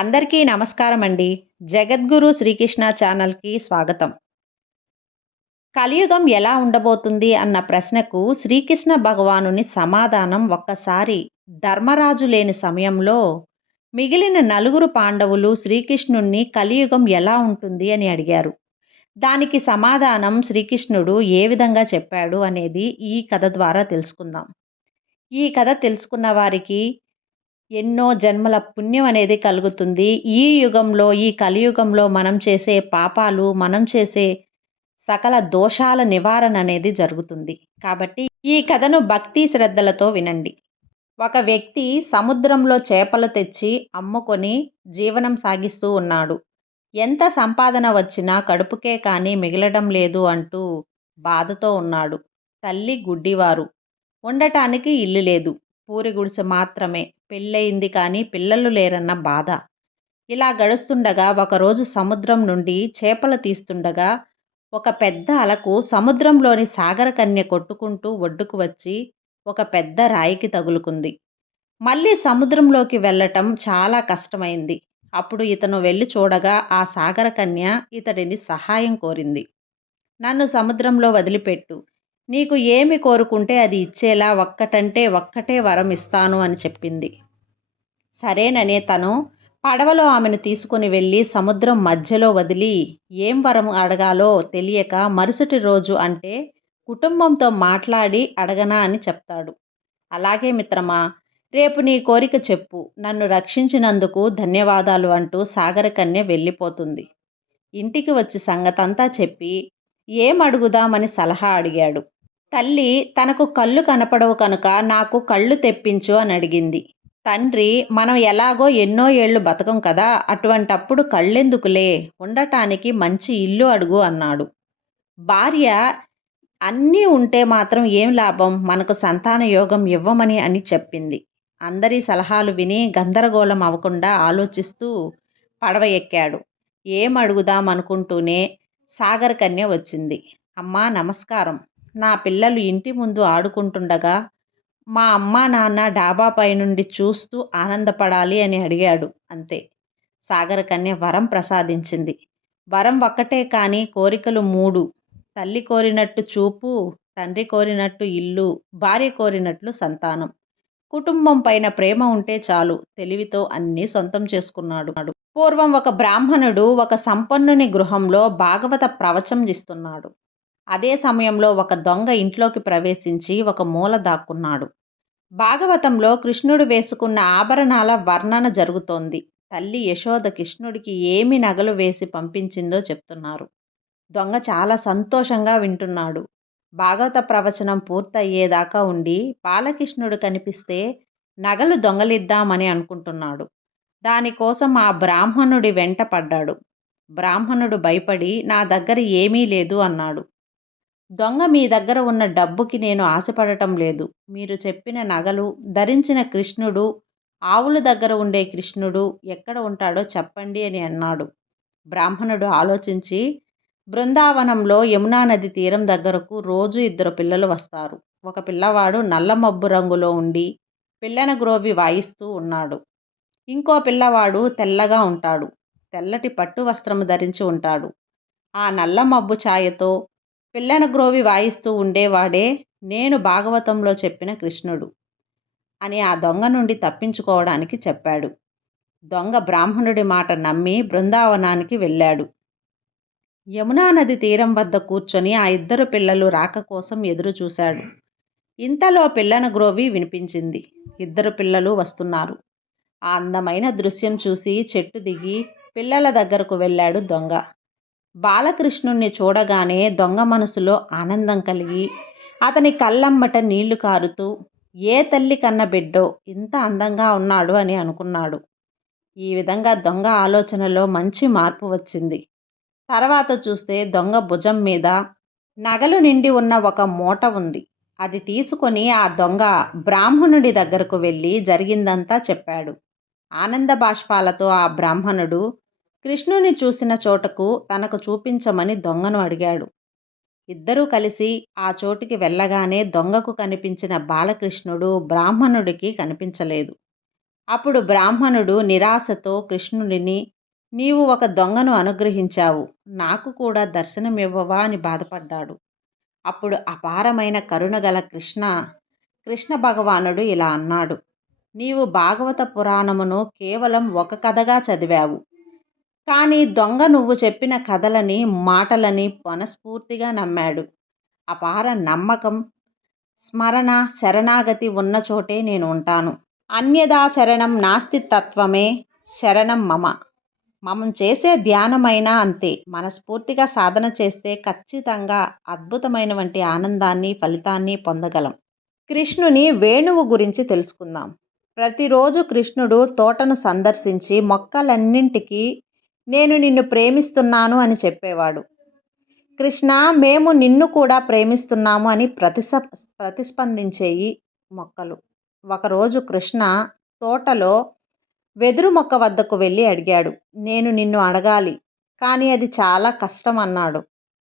అందరికీ నమస్కారం అండి. జగద్గురు శ్రీకృష్ణ ఛానల్‌కి స్వాగతం. కలియుగం ఎలా ఉండబోతుంది అన్న ప్రశ్నకు శ్రీకృష్ణ భగవానుని సమాధానం ఒక్కసారి ధర్మరాజు లేని సమయంలో మిగిలిన నలుగురు పాండవులు శ్రీకృష్ణుణ్ణి కలియుగం ఎలా ఉంటుంది అని అడిగారు. దానికి సమాధానం శ్రీకృష్ణుడు ఏ విధంగా చెప్పాడు అనేది ఈ కథ ద్వారా తెలుసుకుందాం. ఈ కథ తెలుసుకున్న వారికి ఎన్నో జన్మల పుణ్యం అనేది కలుగుతుంది. ఈ యుగంలో, ఈ కలియుగంలో మనం చేసే పాపాలు, మనం చేసే సకల దోషాల నివారణ అనేది జరుగుతుంది. కాబట్టి ఈ కథను భక్తి శ్రద్ధలతో వినండి. ఒక వ్యక్తి సముద్రంలో చేపలు తెచ్చి అమ్ముకొని జీవనం సాగిస్తూ ఉన్నాడు. ఎంత సంపాదన వచ్చినా కడుపుకే కానీ మిగలడం లేదు అంటూ బాధతో ఉన్నాడు. తల్లి గుడ్డివారు. ఉండటానికి ఇల్లు లేదు. పూరి గుడిసె మాత్రమే. పెళ్ళయింది కానీ పిల్లలు లేరన్న బాధ. ఇలా గడుస్తుండగా ఒకరోజు సముద్రం నుండి చేపలు తీస్తుండగా ఒక పెద్ద అలకు సముద్రంలోని సాగరకన్య కొట్టుకుంటూ ఒడ్డుకు వచ్చి ఒక పెద్ద రాయికి తగులుకుంది. మళ్ళీ సముద్రంలోకి వెళ్ళటం చాలా కష్టమైంది. అప్పుడు ఇతను వెళ్ళి చూడగా ఆ సాగరకన్య ఇతడిని సహాయం కోరింది. నన్ను సముద్రంలో వదిలిపెట్టు. నీకు ఏమి కోరుకుంటే అది ఇచ్చేలా ఒక్కటంటే ఒక్కటే వరం ఇస్తాను అని చెప్పింది. సరేననే తను పడవలో ఆమెను తీసుకుని వెళ్ళి సముద్రం మధ్యలో వదిలి ఏం వరం అడగాలో తెలియక మరుసటి రోజు అంటే కుటుంబంతో మాట్లాడి అడగనా అని చెప్తాడు. అలాగే మిత్రమా, రేపు నీ కోరిక చెప్పు, నన్ను రక్షించినందుకు ధన్యవాదాలు అంటూ సాగరకన్య వెళ్ళిపోతుంది. ఇంటికి వచ్చి సంగతంతా చెప్పి ఏం అడుగుదామని సలహా అడిగాడు. తల్లి తనకు కళ్ళు కనపడవు కనుక నాకు కళ్ళు తెప్పించు అని అడిగింది. తండ్రి మనం ఎలాగో ఎన్నో ఏళ్ళు బతకం కదా, అటువంటప్పుడు కళ్ళెందుకులే, ఉండటానికి మంచి ఇల్లు అడుగు అన్నాడు. భార్య అన్నీ ఉంటే మాత్రం ఏం లాభం, మనకు సంతాన యోగం ఇవ్వమని అని చెప్పింది. అందరి సలహాలు విని గందరగోళం అవ్వకుండా ఆలోచిస్తూ పడవ ఎక్కాడు. ఏం అడుగుదాం అనుకుంటూనే సాగర్ కన్య వచ్చింది. అమ్మా నమస్కారం. నా పిల్లలు ఇంటి ముందు ఆడుకుంటుండగా మా అమ్మా నాన్న డాబా పైనుండి చూస్తూ ఆనందపడాలి అని అడిగాడు. అంతే. సాగర కన్య వరం ప్రసాదించింది. వరం ఒక్కటే కానీ కోరికలు 3. తల్లి కోరినట్టు చూపు, తండ్రి కోరినట్టు ఇల్లు, భార్య కోరినట్లు సంతానం. కుటుంబం పైన ప్రేమ ఉంటే చాలు, తెలివితో అన్నీ సొంతం చేసుకున్నాడు. పూర్వం ఒక బ్రాహ్మణుడు ఒక సంపన్నుని గృహంలో భాగవత ప్రవచం ఇస్తున్నాడు. అదే సమయంలో ఒక దొంగ ఇంట్లోకి ప్రవేశించి ఒక మూల దాక్కున్నాడు. భాగవతంలో కృష్ణుడు వేసుకున్న ఆభరణాల వర్ణన జరుగుతోంది. తల్లి యశోద కృష్ణుడికి ఏమి నగలు వేసి పంపించిందో చెప్తున్నారు. దొంగ చాలా సంతోషంగా వింటున్నాడు. భాగవత ప్రవచనం పూర్తయ్యేదాకా ఉండి బాలకృష్ణుడు కనిపిస్తే నగలు దొంగలిద్దామని అనుకుంటున్నాడు. దానికోసం ఆ బ్రాహ్మణుడి వెంట పడ్డాడు. బ్రాహ్మణుడు భయపడి నా దగ్గర ఏమీ లేదు అన్నాడు. దొంగ మీ దగ్గర ఉన్న డబ్బుకి నేను ఆశపడటం లేదు. మీరు చెప్పిన నగలు, ధరించిన కృష్ణుడు, ఆవుల దగ్గర ఉండే కృష్ణుడు ఎక్కడ ఉంటాడో చెప్పండి అని అన్నాడు. బ్రాహ్మణుడు ఆలోచించి బృందావనంలో యమునా నది తీరం దగ్గరకు రోజు 2 పిల్లలు వస్తారు. ఒక పిల్లవాడు నల్ల మబ్బు రంగులో ఉండి పిల్లన గ్రోవి వాయిస్తూ ఉన్నాడు. ఇంకో పిల్లవాడు తెల్లగా ఉంటాడు. తెల్లటి పట్టు వస్త్రము ధరించి ఉంటాడు. ఆ నల్ల మబ్బు ఛాయతో పిల్లన గ్రోవి వాయిస్తూ ఉండేవాడే నేను భాగవతంలో చెప్పిన కృష్ణుడు అని ఆ దొంగ నుండి తప్పించుకోవడానికి చెప్పాడు. దొంగ బ్రాహ్మణుడి మాట నమ్మి బృందావనానికి వెళ్ళాడు. యమునా నది తీరం వద్ద కూర్చొని ఆ 2 పిల్లలు రాక కోసం ఎదురు చూశాడు. ఇంతలో పిల్లన గ్రోవి వినిపించింది. 2 పిల్లలు వస్తున్నారు. ఆ అందమైన దృశ్యం చూసి చెట్టు దిగి పిల్లల దగ్గరకు వెళ్ళాడు దొంగ. బాలకృష్ణుణ్ణి చూడగానే దొంగ మనసులో ఆనందం కలిగి అతని కళ్ళమ్మట నీళ్లు కారుతూ ఏ తల్లి కన్న బిడ్డో ఇంత అందంగా ఉన్నాడు అని అనుకున్నాడు. ఈ విధంగా దొంగ ఆలోచనలో మంచి మార్పు వచ్చింది. తర్వాత చూస్తే దొంగ భుజం మీద నగలు నిండి ఉన్న ఒక మూట ఉంది. అది తీసుకొని ఆ దొంగ బ్రాహ్మణుడి దగ్గరకు వెళ్ళి జరిగిందంతా చెప్పాడు. ఆనంద బాష్పాలతో ఆ బ్రాహ్మణుడు కృష్ణుని చూసిన చోటకు తనకు చూపించమని దొంగను అడిగాడు. ఇద్దరూ కలిసి ఆ చోటుకి వెళ్ళగానే దొంగకు కనిపించిన బాలకృష్ణుడు బ్రాహ్మణుడికి కనిపించలేదు. అప్పుడు బ్రాహ్మణుడు నిరాశతో కృష్ణుడిని, నీవు ఒక దొంగను అనుగ్రహించావు, నాకు కూడా దర్శనమివ్వవా అని బాధపడ్డాడు. అప్పుడు అపారమైన కరుణగల కృష్ణ భగవానుడు ఇలా అన్నాడు, నీవు భాగవత పురాణమును కేవలం ఒక కథగా చదివావు. కానీ దొంగ నువ్వు చెప్పిన కథలని, మాటలని మనస్ఫూర్తిగా నమ్మాడు. అపార నమ్మకం, స్మరణ, శరణాగతి ఉన్న చోటే నేను ఉంటాను. అన్యదా శరణం నాస్తి తత్వమే శరణం మమ. మనం చేసే ధ్యానమైనా అంతే. మనస్ఫూర్తిగా సాధన చేస్తే ఖచ్చితంగా అద్భుతమైనటువంటి ఆనందాన్ని, ఫలితాన్ని పొందగలం. కృష్ణుని వేణువు గురించి తెలుసుకుందాం. ప్రతిరోజు కృష్ణుడు తోటను సందర్శించి మొక్కలన్నింటికీ నేను నిన్ను ప్రేమిస్తున్నాను అని చెప్పేవాడు. కృష్ణ, మేము నిన్ను కూడా ప్రేమిస్తున్నాము అని ప్రతిస్పందించేయి మొక్కలు. ఒకరోజు కృష్ణ తోటలో వెదురు మొక్క వద్దకు వెళ్ళి అడిగాడు, నేను నిన్ను అడగాలి, కానీ అది చాలా కష్టం అన్నాడు.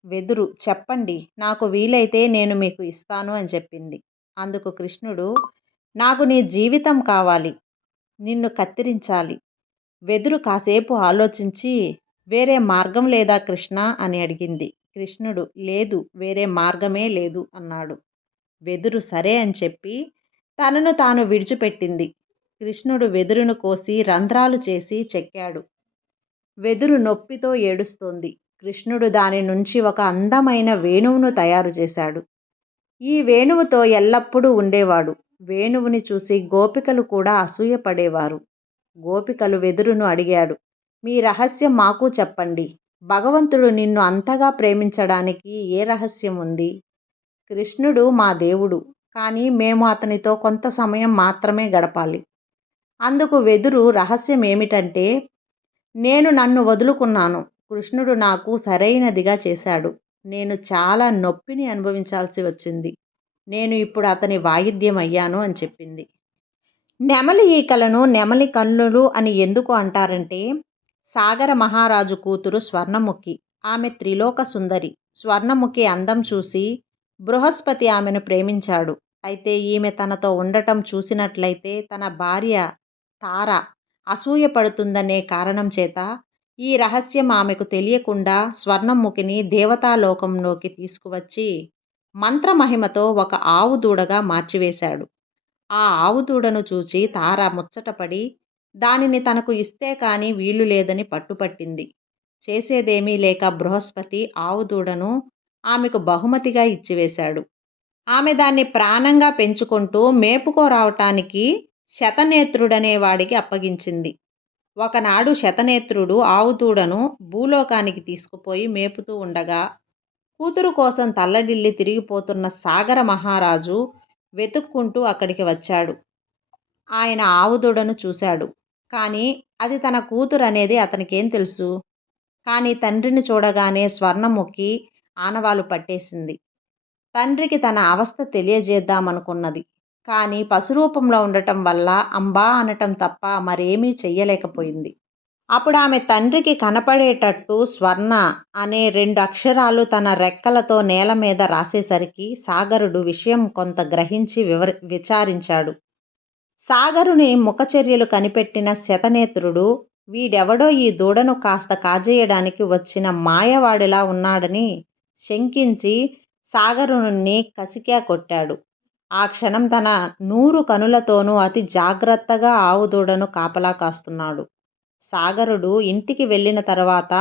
వెదురు, చెప్పండి, నాకు వీలైతే నేను మీకు ఇస్తాను అని చెప్పింది. అందుకు కృష్ణుడు, నాకు నీ జీవితం కావాలి, నిన్ను కత్తిరించాలి. వెదురు కాసేపు ఆలోచించి, వేరే మార్గం లేదా కృష్ణ అని అడిగింది. కృష్ణుడు, లేదు, వేరే మార్గమే లేదు అన్నాడు. వెదురు సరే అని చెప్పి తనను తాను విడిచిపెట్టింది. కృష్ణుడు వెదురును కోసి రంధ్రాలు చేసి చెక్కాడు. వెదురు నొప్పితో ఏడుస్తోంది. కృష్ణుడు దాని నుంచి ఒక అందమైన వేణువును తయారు చేశాడు. ఈ వేణువుతో ఎల్లప్పుడూ ఉండేవాడు. వేణువుని చూసి గోపికలు కూడా అసూయపడేవారు. గోపికలు వెదురును అడిగాడు, మీ రహస్యం మాకు చెప్పండి. భగవంతుడు నిన్ను అంతగా ప్రేమించడానికి ఏ రహస్యం ఉంది? కృష్ణుడు మా దేవుడు, కానీ మేము అతనితో కొంత సమయం మాత్రమే గడపాలి. అందుకు వెదురు, రహస్యం ఏమిటంటే, నేను నన్ను వదులుకున్నాను. కృష్ణుడు నాకు సరైనదిగా చేశాడు. నేను చాలా నొప్పిని అనుభవించాల్సి వచ్చింది. నేను ఇప్పుడు అతని వాయిద్యం అయ్యాను అని చెప్పింది. నెమలి ఈకలను నెమలి కన్నులు అని ఎందుకు అంటారంటే, సాగర మహారాజు కూతురు స్వర్ణముఖి. ఆమె త్రిలోక సుందరి. స్వర్ణముఖి అందం చూసి బృహస్పతి ఆమెను ప్రేమించాడు. అయితే ఈమె తనతో ఉండటం చూసినట్లయితే తన భార్య తార అసూయపడుతుందనే కారణం చేత ఈ రహస్యం ఆమెకు తెలియకుండా స్వర్ణముఖిని దేవతాలోకంలోకి తీసుకువచ్చి మంత్రమహిమతో ఒక ఆవు దూడగా మార్చివేశాడు. ఆ ఆవు దూడను చూచి తార ముచ్చటపడి దానిని తనకు ఇస్తే కానీ వీలు లేదని పట్టుపట్టింది. చేసేదేమీ లేక బృహస్పతి ఆవు దూడను ఆమెకు బహుమతిగా ఇచ్చివేశాడు. ఆమె దాన్ని ప్రాణంగా పెంచుకుంటూ మేపుకోరావటానికి శతనేత్రుడనే వాడికి అప్పగించింది. ఒకనాడు శతనేత్రుడు ఆవు దూడను భూలోకానికి తీసుకుపోయి మేపుతూ ఉండగా కూతురు కోసం తల్లడిల్లి తిరిగిపోతున్న సాగర మహారాజు వెతుక్కుంటూ అక్కడికి వచ్చాడు. ఆయన ఆవు దూడను చూశాడు. కానీ అది తన కూతురు అనేది అతనికేం తెలుసు? కానీ తండ్రిని చూడగానే స్వర్ణముఖి ఆనవాలు పట్టేసింది. తండ్రికి తన అవస్థ తెలియజేద్దామనుకున్నది. కానీ పశురూపంలో ఉండటం వల్ల అంబా అనటం తప్ప మరేమీ చెయ్యలేకపోయింది. అప్పుడు ఆమె తండ్రికి కనపడేటట్టు స్వర్ణ అనే 2 అక్షరాలు తన రెక్కలతో నేల మీద రాసేసరికి సాగరుడు విషయం కొంత గ్రహించి విచారించాడు. సాగరుని ముఖచర్యలు కనిపెట్టిన శతనేత్రుడు, వీడెవడో ఈ దూడను కాస్త కాజేయడానికి వచ్చిన మాయవాడిలా ఉన్నాడని శంకించి సాగరుని కసికా కొట్టాడు. ఆ క్షణం తన 100 కనులతోనూ అతి జాగ్రత్తగా ఆవు దూడను కాపలా కాస్తున్నాడు. సాగరుడు ఇంటికి వెళ్ళిన తర్వాత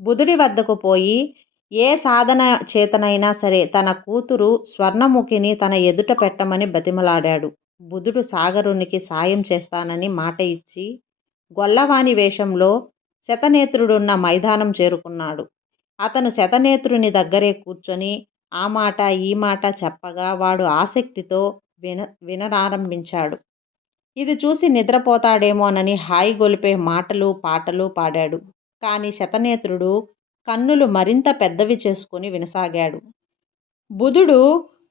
బుధుడి వద్దకు పోయి ఏ సాధన చేతనైనా సరే తన కూతురు స్వర్ణముఖిని తన ఎదుట పెట్టమని బతిమలాడాడు. బుధుడు సాగరునికి సాయం చేస్తానని మాట ఇచ్చి గొల్లవాని వేషంలో శతనేత్రుడున్న మైదానం చేరుకున్నాడు. అతను శతనేత్రుని దగ్గరే కూర్చొని ఆ మాట ఈ మాట చెప్పగా వాడు ఆసక్తితో విననారంభించాడు. ఇది చూసి నిద్రపోతాడేమోనని హాయిగొలిపే మాటలు పాటలు పాడాడు. కానీ శతనేత్రుడు కన్నులు మరింత పెద్దవి చేసుకుని వినసాగాడు. బుధుడు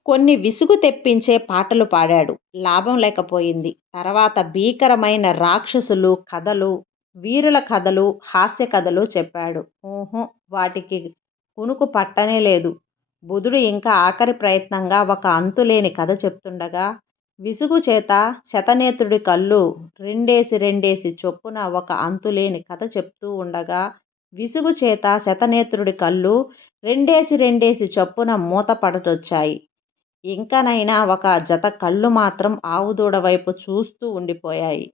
కొన్ని విసుగు తెప్పించే పాటలు పాడాడు. లాభం లేకపోయింది. తర్వాత భీకరమైన రాక్షసులు కథలు, వీరుల కథలు, హాస్య కథలు చెప్పాడు. వాటికి కునుకు పట్టనే లేదు. బుధుడు ఇంకా ఆఖరి ప్రయత్నంగా ఒక అంతులేని కథ చెప్తుండగా విసుగు చేత శతనేత్రుడి కళ్ళు రెండేసి రెండేసి చొప్పున ఒక అంతులేని కథ చెప్తూ ఉండగా, విసుగు చేత శతనేత్రుడి కళ్ళు రెండేసి రెండేసి చొప్పున మూతపడటొచ్చాయి. ఇంకనైనా ఒక జత కళ్ళు మాత్రం ఆవుదూడ వైపు చూస్తూ ఉండిపోయాయి.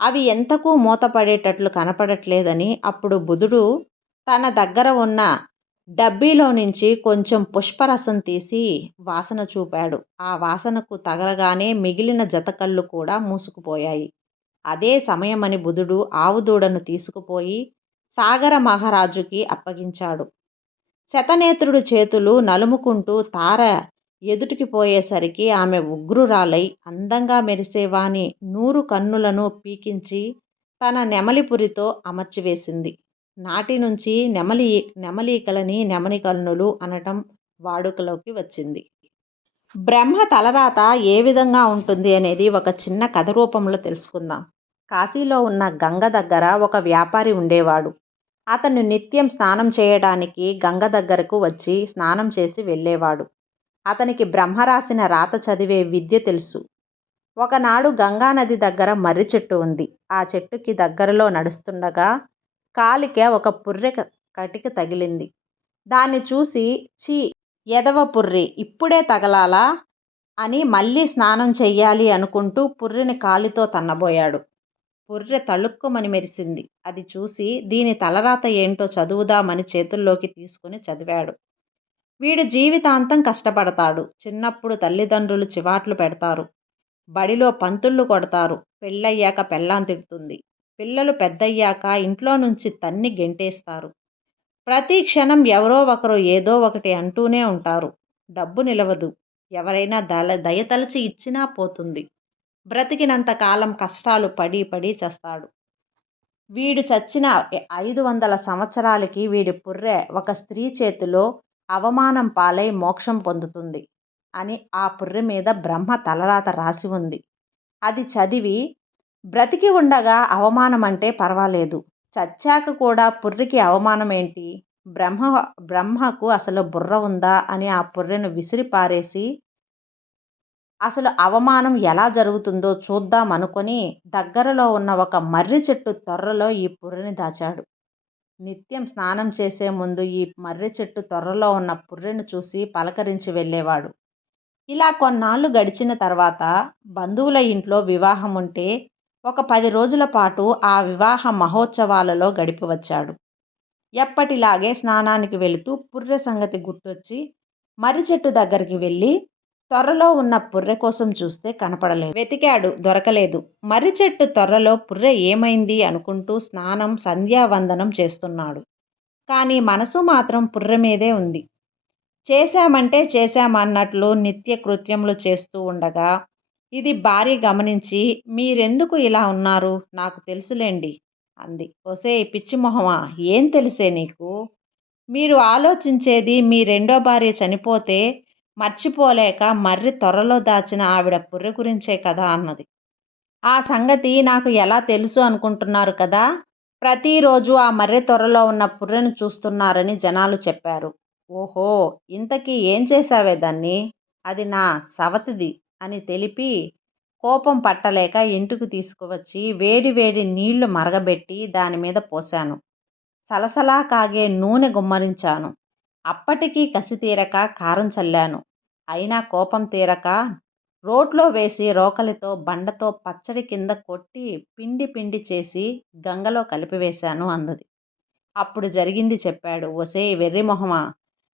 అవి ఎంతకూ మూతపడేటట్లు కనపడట్లేదని అప్పుడు బుధుడు తన దగ్గర ఉన్న డబ్బీలో నుంచి కొంచెం పుష్పరసం తీసి వాసన చూపాడు. ఆ వాసనకు తగలగానే మిగిలిన జత కళ్ళు కూడా మూసుకుపోయాయి. అదే సమయమని బుధుడు ఆవుదూడను తీసుకుపోయి సాగర మహారాజుకి అప్పగించాడు. శతనేత్రుడి చేతులు నలుముకుంటూ తార ఎదుటికి పోయేసరికి ఆమె ఉగ్రురాలై అందంగా మెరిసేవాని 100 కన్నులను పీకించి తన నెమలిపురితో అమర్చివేసింది. నాటి నుంచి నెమలికలని నెమలి కన్నులు అనటం వాడుకలోకి వచ్చింది. బ్రహ్మ తలరాత ఏ విధంగా ఉంటుంది అనేది ఒక చిన్న కథ రూపంలో తెలుసుకుందాం. కాశీలో ఉన్న గంగ దగ్గర ఒక వ్యాపారి ఉండేవాడు. అతను నిత్యం స్నానం చేయడానికి గంగ దగ్గరకు వచ్చి స్నానం చేసి వెళ్ళేవాడు. అతనికి బ్రహ్మ రాసిన రాత చదివే విద్య తెలుసు. ఒకనాడు గంగానది దగ్గర మర్రి చెట్టు ఉంది. ఆ చెట్టుకి దగ్గరలో నడుస్తుండగా కాలికి ఒక పుర్రె కటిక తగిలింది. దాన్ని చూసి ఛీ, ఎదవ పుర్రి, ఇప్పుడే తగలాలా అని మళ్ళీ స్నానం చెయ్యాలి అనుకుంటూ పుర్రెని కాలితో తన్నబోయాడు. పుర్రె తళుక్కుమని మెరిసింది. అది చూసి దీని తలరాత ఏంటో చదువుదామని చేతుల్లోకి తీసుకుని చదివాడు. వీడు జీవితాంతం కష్టపడతాడు. చిన్నప్పుడు తల్లిదండ్రులు చివాట్లు పెడతారు. బడిలో పంతుళ్ళు కొడతారు. పెళ్ళయ్యాక పెళ్ళాం తిడుతుంది. పిల్లలు పెద్దయ్యాక ఇంట్లో నుంచి తన్ని గెంటేస్తారు. ప్రతి క్షణం ఎవరో ఒకరు ఏదో ఒకటి అంటూనే ఉంటారు. డబ్బు నిలవదు. ఎవరైనా దయతలచి ఇచ్చినా పోతుంది. బ్రతికినంత కాలం కష్టాలు పడి పడి చస్తాడు. వీడు చచ్చిన 500 సంవత్సరాలకి వీడి పుర్రె ఒక స్త్రీ చేతిలో అవమానం పాలై మోక్షం పొందుతుంది అని ఆ పుర్రె మీద బ్రహ్మ తలరాత రాసి ఉంది. అది చదివి బ్రతికి ఉండగా అవమానం అంటే పర్వాలేదు, చచ్చాక కూడా పుర్రెకి అవమానం ఏంటి, బ్రహ్మకు అసలు బుర్ర ఉందా అని ఆ పుర్రెను విసిరి పారేసి అసలు అవమానం ఎలా జరుగుతుందో చూద్దాం అనుకొని దగ్గరలో ఉన్న ఒక మర్రి చెట్టు తొర్రలో ఈ పుర్రెని దాచాడు. నిత్యం స్నానం చేసే ముందు ఈ మర్రి చెట్టు తొర్రలో ఉన్న పుర్రెను చూసి పలకరించి వెళ్ళేవాడు. ఇలా కొన్నాళ్ళు గడిచిన తర్వాత బంధువుల ఇంట్లో వివాహం ఉంటే ఒక 10 రోజుల పాటు ఆ వివాహ మహోత్సవాలలో గడిపి వచ్చాడు. ఎప్పటిలాగే స్నానానికి వెళుతూ పుర్రె సంగతి గుర్తొచ్చి మర్రి చెట్టు దగ్గరికి వెళ్ళి తొర్రలో ఉన్న పుర్రె కోసం చూస్తే కనపడలేదు. వెతికాడు, దొరకలేదు. మర్రి చెట్టు తొర్రలో పుర్రె ఏమైంది అనుకుంటూ స్నానం సంధ్యావందనం చేస్తున్నాడు. కానీ మనసు మాత్రం పుర్రె మీదే ఉంది. చేశామంటే చేశామన్నట్లు నిత్య కృత్యములు చేస్తూ ఉండగా ఇది భార్య గమనించి, మీరెందుకు ఇలా ఉన్నారు, నాకు తెలుసులేండి అంది. ఒసేయ్ పిచ్చి మొహమా, ఏం తెలిసే నీకు? మీరు ఆలోచించేది మీ రెండో భార్య చనిపోతే మర్చిపోలేక మర్రి తొర్రలో దాచిన ఆవిడ పుర్రె గురించే కదా అన్నది. ఆ సంగతి నాకు ఎలా తెలుసు అనుకుంటున్నారు కదా. ప్రతిరోజు ఆ మర్రి తొర్రలో ఉన్న పుర్రెను చూస్తున్నారని జనాలు చెప్పారు. ఓహో, ఇంతకీ ఏం చేశావే దాన్ని? అది నా సవతిది అని తెలిపి కోపం పట్టలేక ఇంటికి తీసుకువచ్చి వేడి వేడి నీళ్లు మరగబెట్టి దానిమీద పోశాను. సలసలా కాగే నూనె గుమ్మరించాను. అప్పటికీ కసి తీరక కారం చల్లాను. అయినా కోపం తీరక రోట్లో వేసి రోకలితో బండతో పచ్చడి కింద కొట్టి పిండి పిండి చేసి గంగలో కలిపివేశాను అన్నది. అప్పుడు జరిగింది చెప్పాడు. ఒసేయ్ వెర్రి మొహమా,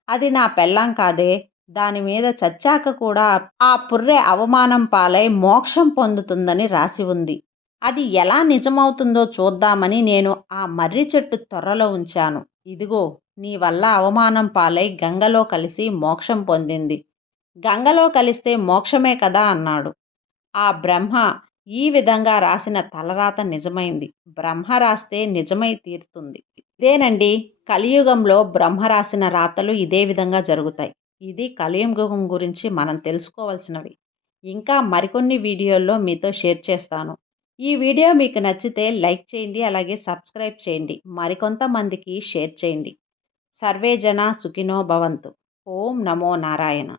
అది నా పెళ్ళాం కాదే. దానిమీద చచ్చాక కూడా ఆ పుర్రె అవమానం పాలై మోక్షం పొందుతుందని రాసి ఉంది. అది ఎలా నిజమవుతుందో చూద్దామని నేను ఆ మర్రి చెట్టు తొర్రలో ఉంచాను. ఇదిగో నీ వల్ల అవమానం పాలై గంగలో కలిసి మోక్షం పొందింది. గంగలో కలిస్తే మోక్షమే కదా అన్నాడు. ఆ బ్రహ్మ ఈ విధంగా రాసిన తలరాత నిజమైంది. బ్రహ్మ రాస్తే నిజమై తీరుతుంది. ఇదేనండి కలియుగంలో బ్రహ్మ రాసిన రాతలు ఇదే విధంగా జరుగుతాయి. ఇది కలియుగం గురించి మనం తెలుసుకోవాల్సినవి. ఇంకా మరికొన్ని వీడియోల్లో మీతో షేర్ చేస్తాను. ఈ వీడియో మీకు నచ్చితే లైక్ చేయండి, అలాగే సబ్స్క్రైబ్ చేయండి, మరికొంతమందికి షేర్ చేయండి. సర్వే జన సుఖినో భవంతు. ఓం నమో నారాయణ.